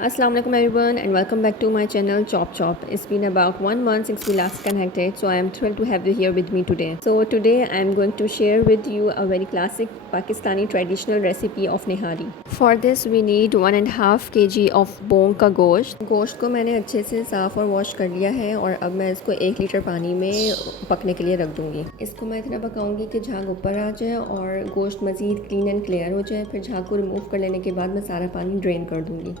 Assalamu alaikum everyone and welcome back to my channel Chop Chop. It's been about 1 month since we last connected, so I am thrilled to have you here with me today. So today I am going to share with you a very classic Pakistani traditional recipe of nihari. For this we need 1.5 kg of Bong का गोश्त को मैंने अच्छे से साफ़ और wash कर लिया है और अब मैं इसको 1 लीटर पानी में पकने के लिए रख दूँगी। इसको मैं इतना पकाऊँगी कि झाग ऊपर आ जाए और गोश्त मज़ीद क्लीन एंड क्लियर हो जाए। फिर झाग को रिमूव कर लेने के बाद मैं सारा पानी ड्रेन कर दूँगी।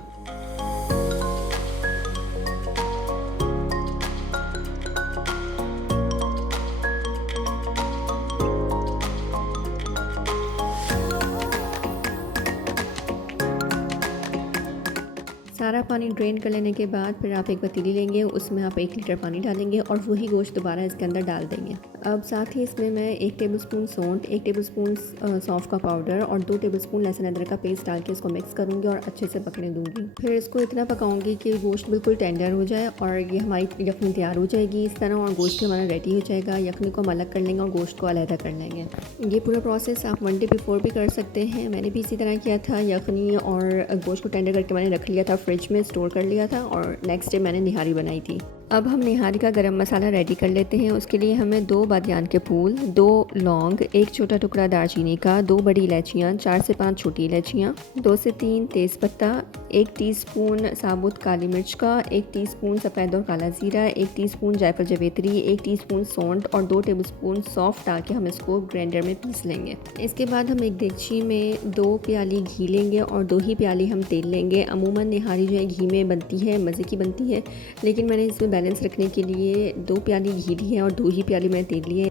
सारा पानी ड्रेन कर लेने के बाद फिर आप एक पतीली लेंगे, उसमें आप 1 लीटर पानी डालेंगे और वही गोश्त दोबारा इसके अंदर डाल देंगे। अब साथ ही इसमें मैं 1 टेबलस्पून सौंठ, 1 टेबलस्पून सौंफ का पाउडर और 2 टेबलस्पून लहसुन अदरक का पेस्ट डाल के इसको मिक्स करूँगी और अच्छे से पकने दूँगी। फिर इसको इतना पकाऊँगी कि गोश्त बिल्कुल टेंडर हो जाए और ये हमारी यखनी तैयार हो जाएगी इस तरह, और गोश्त हमारा रेडी हो जाएगा। यखनी को हम अलग कर लेंगे और गोश्त को अलहदा कर लेंगे। ये पूरा प्रोसेस आप 1 डे बिफोर भी कर सकते हैं। मैंने भी इसी तरह किया था। यखनी और गोश्त को टेंडर करके मैंने रख लिया था, फ्रिज में स्टोर कर लिया था और नेक्स्ट डे मैंने निहारी बनाई थी। अब हम निहारी का गरम मसाला रेडी कर लेते हैं। उसके लिए हमें 2 बादियान के फूल, 2 लौंग, 1 छोटा टुकड़ा दालचीनी का, 2 बड़ी इलायचियाँ, 4 से 5 छोटी इलायचियाँ, 2 से 3 तेज़पत्ता, 1 टीस्पून साबुत काली मिर्च का, 1 टीस्पून सफ़ेद और काला ज़ीरा, 1 टीस्पून जायफल जवेत्री, 1 टीस्पून सौंठ और 2 टेबलस्पून सौंफ डाल के हम इसको ग्राइंडर में पीस लेंगे। इसके बाद हम एक देगची में 2 प्याली घी लेंगे और 2 ही प्याली हम तेल लेंगे। अमूमन निहारी जो है घी में बनती है, मज़े की बनती है, लेकिन मैंने इसमें बैलेंस रखने के लिए 2 प्याली घी ली है और 2 ही प्याली मैंने तेल लिए।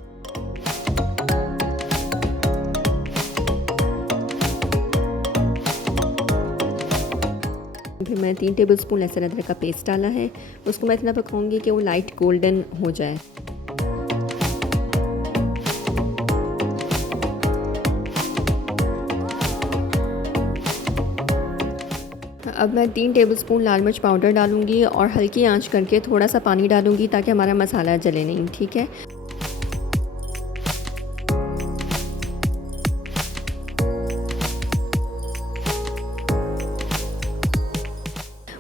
फिर मैं 3 टेबलस्पून लहसुन अदरक का पेस्ट डाला है। उसको मैं इतना पकाऊंगी कि वो लाइट गोल्डन हो जाए। अब मैं 3 टेबलस्पून लाल मिर्च पाउडर डालूंगी और हल्की आंच करके थोड़ा सा पानी डालूंगी ताकि हमारा मसाला जले नहीं, ठीक है।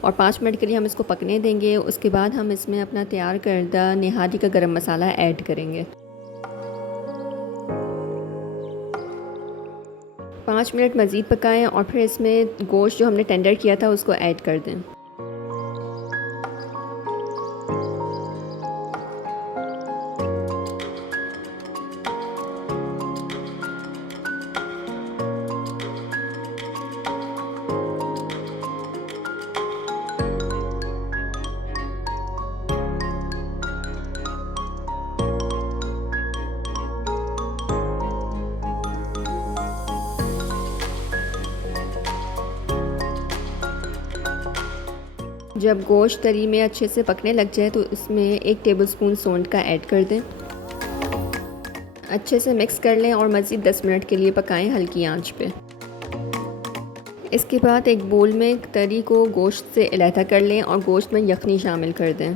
और 5 मिनट के लिए हम इसको पकने देंगे। उसके बाद हम इसमें अपना तैयार करदा निहारी का गरम मसाला ऐड करेंगे। 5 मिनट मज़ीद पकाएं और फिर इसमें गोश्त जो हमने टेंडर किया था उसको ऐड कर दें। जब गोश्त तरी में अच्छे से पकने लग जाए तो इसमें 1 टेबलस्पून सौंठ का ऐड कर दें। अच्छे से मिक्स कर लें और मज़ीद 10 मिनट के लिए पकाएं हल्की आंच पे। इसके बाद एक बोल में तरी को गोश्त से अलहदा कर लें और गोश्त में यखनी शामिल कर दें।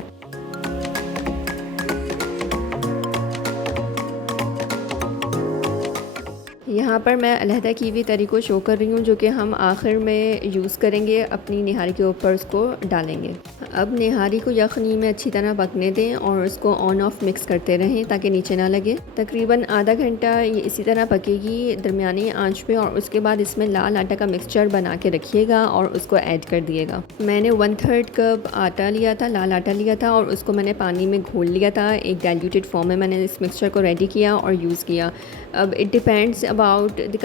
यहाँ पर मैं अलहदा की हुई तरी को शो कर रही हूँ, जो कि हम आखिर में यूज़ करेंगे, अपनी निहारी के ऊपर उसको डालेंगे। अब निहारी को यखनी में अच्छी तरह पकने दें और उसको ऑन ऑफ मिक्स करते रहें ताकि नीचे ना लगे। तकरीबन आधा घंटा ये इसी तरह पकेगी दरमियानी आंच पे और उसके बाद इसमें लाल आटा का मिक्सचर बना के रखिएगा और उसको ऐड कर दिएगा। मैंने 1/3 कप आटा लिया था, लाल आटा लिया था और उसको मैंने पानी में घोल लिया था। एक डाइल्यूटेड फॉर्म में मैंने इस मिक्सचर को रेडी किया और यूज़ किया। अब it depends about the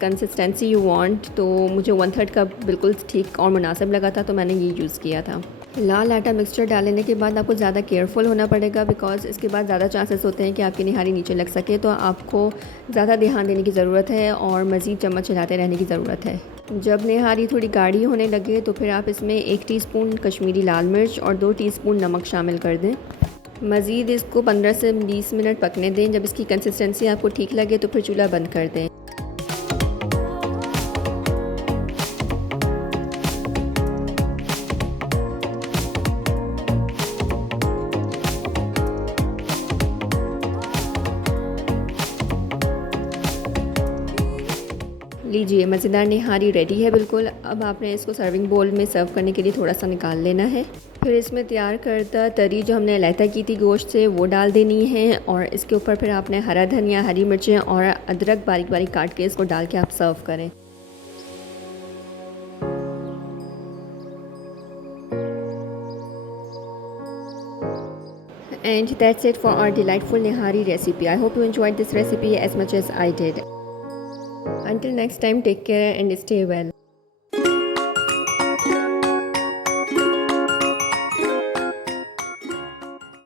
consistency you want, तो मुझे 1/3 कप बिल्कुल ठीक और मुनासिब लगा था, तो मैंने ये यूज़ किया था। लाल आटा मिक्सचर डालने के बाद आपको ज़्यादा केयरफुल होना पड़ेगा, बिकॉज़ इसके बाद ज़्यादा चांसेस होते हैं कि आपकी निहारी नीचे लग सके, तो आपको ज़्यादा ध्यान देने की ज़रूरत है और मज़ीद चम्मच चलाते रहने की ज़रूरत है। जब निहारी थोड़ी गाढ़ी होने लगे तो फिर आप इसमें 1 टीस्पून कश्मीरी लाल मिर्च और 2 टीस्पून नमक शामिल कर दें। मज़ीद इसको 15 से 20 मिनट पकने दें। जब इसकी कंसिस्टेंसी आपको ठीक लगे तो फिर चूल्हा बंद कर दें। लीजिए मज़ेदार निहारी रेडी है बिल्कुल। अब आपने इसको सर्विंग बोल में सर्व करने के लिए थोड़ा सा निकाल लेना है। फिर इसमें तैयार करता तरी जो हमने रायता की थी गोश्त से वो डाल देनी है और इसके ऊपर फिर आपने हरा धनिया, हरी मिर्चें और अदरक बारीक बारीक काट के इसको डाल के आप सर्व करें। And that's it for our delightful nihari recipe. I hope you enjoyed this recipe as much as I did. Until next time, take care and stay well.